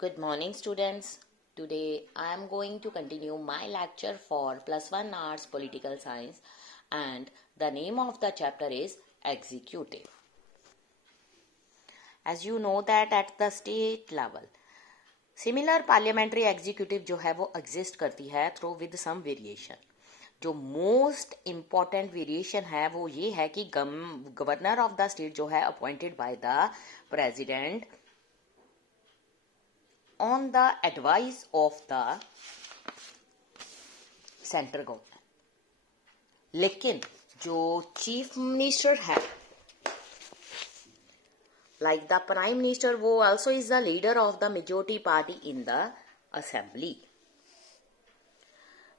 Good morning, students. Today I am going to continue my lecture for +1 Arts Political Science, and the name of the chapter is Executive. As you know that at the state level, similar parliamentary executive जो है वो exist करती है through with some variation. जो most important variation है वो ये है कि गवर्नर ऑफ द स्टेट जो है appointed by the president on the advice of the central government. लेकिन जो चीफ मिनिस्टर है लाइक द प्राइम मिनिस्टर वो also is the leader of the majority party in the assembly.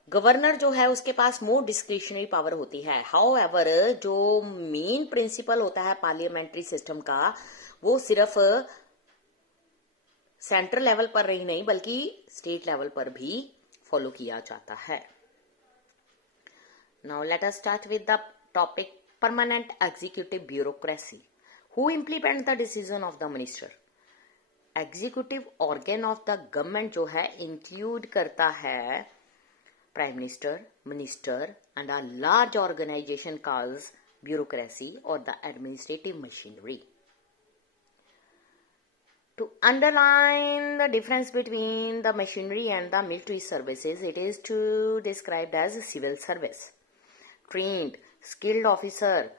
Governor जो है उसके पास मोर discretionary power होती है. However जो मेन प्रिंसिपल होता है पार्लियामेंट्री सिस्टम का वो सिर्फ सेंट्रल लेवल पर ही नहीं बल्कि स्टेट लेवल पर भी फॉलो किया जाता है. Now let us start with the topic permanent executive bureaucracy. Who implement the decision of the minister. Executive organ of the government जो है इंक्लूड करता है prime minister, minister and a large organization calls bureaucracy और the administrative machinery. To underline the difference between the machinery and the military services, it is to described as civil service. Trained, skilled officer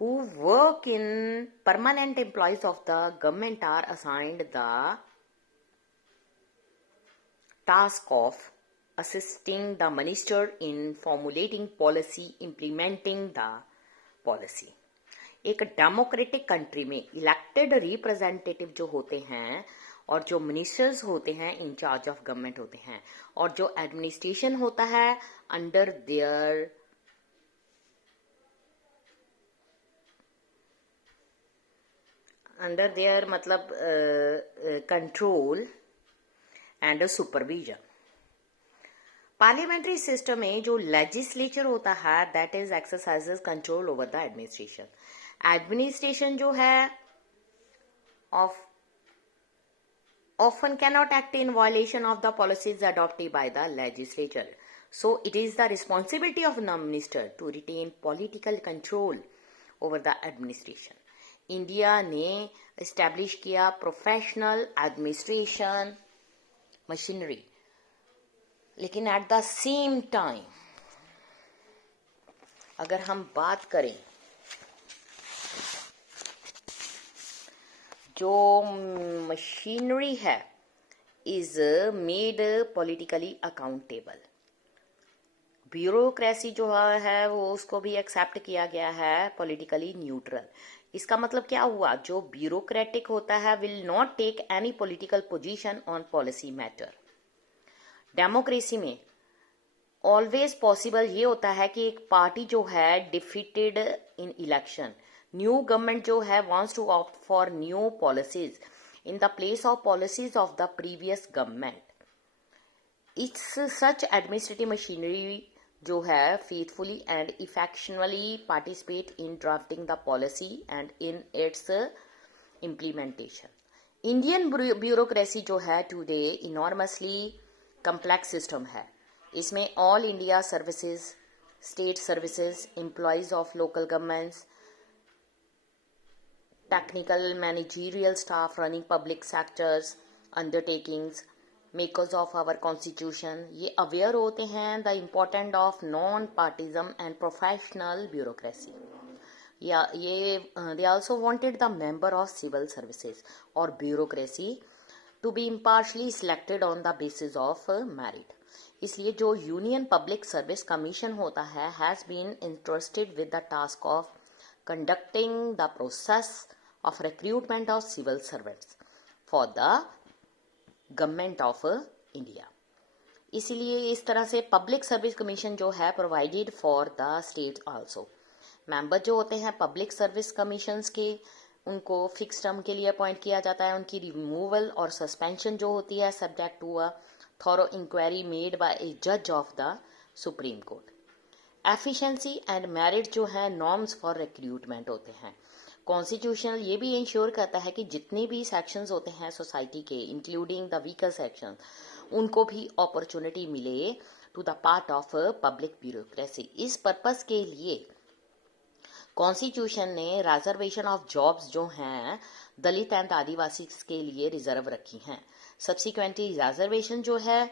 who work in permanent employees of the government are assigned the task of assisting the minister in formulating policy, implementing the policy. एक democratic country में elected representative जो होते हैं और जो ministers होते हैं in charge of government होते हैं और जो एडमिनिस्ट्रेशन होता है अंडर देयर मतलब control and supervision. Parliamentary system में जो लेजिस्लेचर होता है that is exercises control over the administration. Administration जो है often cannot act in violation of the policies adopted by the legislature. So it is the responsibility of the minister to retain political control over the administration. India ने establish किया professional administration machinery, लेकिन at the same time अगर हम बात करें जो machinery है is made politically accountable. Bureaucracy जो है वो उसको भी एक्सेप्ट किया गया है पॉलिटिकली न्यूट्रल. इसका मतलब क्या हुआ, जो ब्यूरोक्रेटिक होता है will not take any political position on policy matter. Democracy में ऑलवेज पॉसिबल ये होता है कि एक पार्टी जो है defeated in election, new government जो है wants to opt for new policies in the place of policies of the previous government. It's such administrative machinery जो है faithfully and effectively participate in drafting the policy and in its implementation. Indian bureaucracy जो है today enormously complex system है. इसमें all India services, state services, employees of local governments, technical managerial staff running public sectors undertakings, makers of our constitution, ये aware होते हैं the important of non partisan and professional bureaucracy. they also wanted the member of civil services or bureaucracy to be impartially selected on the basis of merit. इसलिए जो union public service commission होता है has been entrusted with the task of conducting the process of recruitment of civil servants for the government of India. इसलिए इस तरह से public service commission जो है provided for the state also. Member जो होते हैं पब्लिक सर्विस कमीशंस के उनको फिक्स टर्म के लिए अपॉइंट किया जाता है. उनकी रिमूवल और सस्पेंशन जो होती है subject to a thorough inquiry made by a जज of the supreme court. Efficiency and merit जो है नॉर्म्स फॉर रिक्रूटमेंट होते हैं. कॉन्स्टिट्यूशन ये भी इंश्योर करता है कि जितने भी सेक्शंस होते हैं सोसाइटी के, इंक्लूडिंग द वीकर सेक्शन, उनको भी अपॉर्चुनिटी मिले to the part of public bureaucracy. इस पर्पस के लिए कॉन्स्टिट्यूशन ने रिजर्वेशन ऑफ जॉब्स जो हैं दलित एंड आदिवासी के लिए रिजर्व रखी हैं। सब्सिक्वेंटली रिजर्वेशन जो है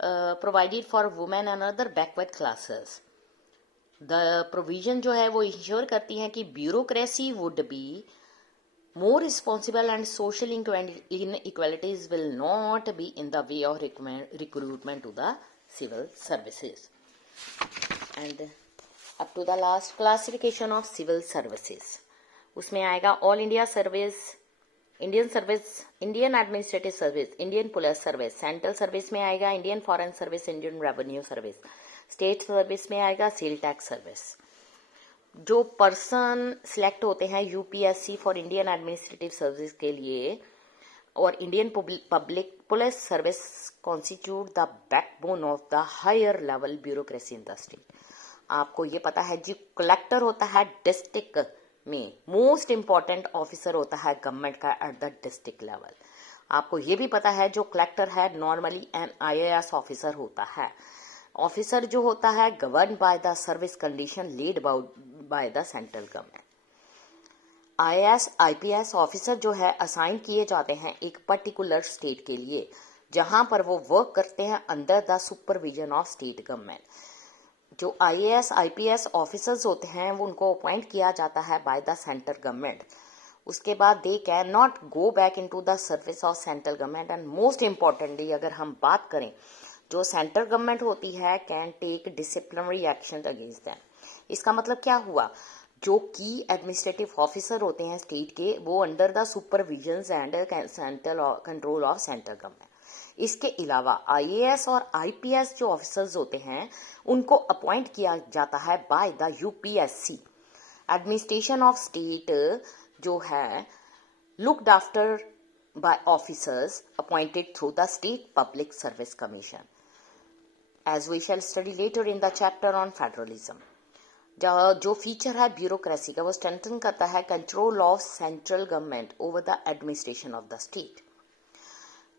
provided for women and other backward classes. The provision जो है वो इंश्योर करती है कि bureaucracy would be more responsible and social inequalities will not be in the way of recruitment to the civil services. And up to the last classification of civil services, उसमें आएगा all India service, Indian service, Indian administrative service, Indian police service, central service में आएगा Indian foreign service, Indian revenue service, state service में आएगा sale tax service. जो person select होते हैं UPSC for Indian administrative service के लिए और Indian public police service constitute the backbone of the higher level bureaucracy in the state. आपको ये पता है जो कलेक्टर होता है डिस्ट्रिक्ट में मोस्ट इंपॉर्टेंट ऑफिसर होता है गवर्नमेंट का एट द डिस्ट्रिक्ट लेवल। आपको ये भी पता है जो कलेक्टर है नॉर्मली एन आईएएस ऑफिसर होता है। ऑफिसर जो होता है govern by the service condition lead by the central government. IAS IPS officer जो है असाइन किए जाते हैं एक पर्टिकुलर स्टेट के लिए जहां पर वो वर्क करते हैं under the supervision of state government. जो आईएएस आईपीएस ऑफिसर्स होते हैं वो उनको अपॉइंट किया जाता है बाय द सेंट्रल गवर्नमेंट। उसके बाद they can not go back into the service of central government. And most importantly अगर हम बात करें जो सेंट्रल गवर्नमेंट होती है can take disciplinary action against them. इसका मतलब क्या हुआ, जो की एडमिनिस्ट्रेटिव ऑफिसर होते हैं स्टेट के वो under the supervision and central control of central government. इसके अलावा आईएएस और आईपीएस जो ऑफिसर्स होते हैं उनको अपॉइंट किया जाता है by the UPSC. Administration of state जो है looked after by officers appointed through the State Public Service Commission, as we shall study later in the chapter on federalism. जो फीचर है ब्यूरोक्रेसी का वो स्ट्रेंथन करता है control of central government over the administration of the state.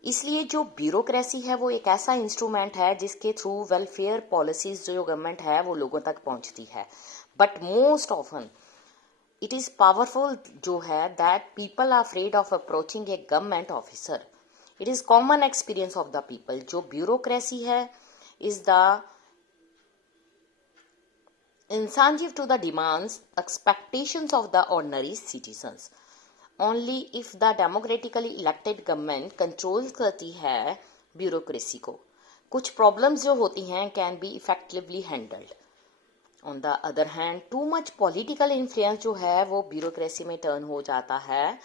इसलिए जो bureaucracy है वो एक ऐसा इंस्ट्रूमेंट है जिसके थ्रू वेलफेयर पॉलिसीज जो गवर्नमेंट है वो लोगों तक पहुंचती है। But most often it is powerful जो है that people are afraid of approaching a government officer. It is common experience of the people. जो bureaucracy है is the insensitive to the demands, expectations of the ordinary citizens. Only if the democratically elected government controls करती है bureaucracy को कुछ problems जो होती हैं can be effectively handled. On the other hand, too much political influence जो है वो ब्यूरोक्रेसी में टर्न हो जाता है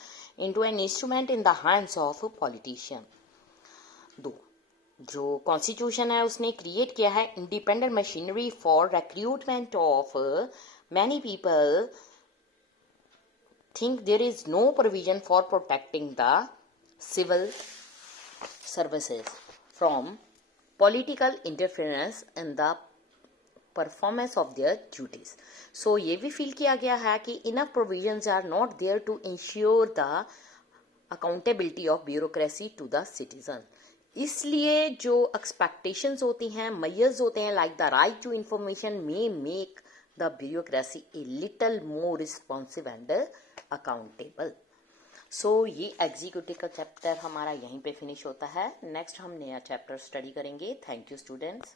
into an instrument in the hands of politician। दो, जो कॉन्स्टिट्यूशन है उसने क्रिएट किया है independent machinery for recruitment of many people think there is no provision for protecting the civil services from political interference in the performance of their duties. So ये भी feel किया गया है कि enough provisions are not there to ensure the accountability of bureaucracy to the citizen. इसलिए जो expectations होती हैं मेजर्स होते हैं like the right to information may make the bureaucracy a little more responsive and accountable. So ये executive का chapter हमारा यहीं पे फिनिश होता है। नेक्स्ट हम नया चैप्टर स्टडी करेंगे। Thank you students.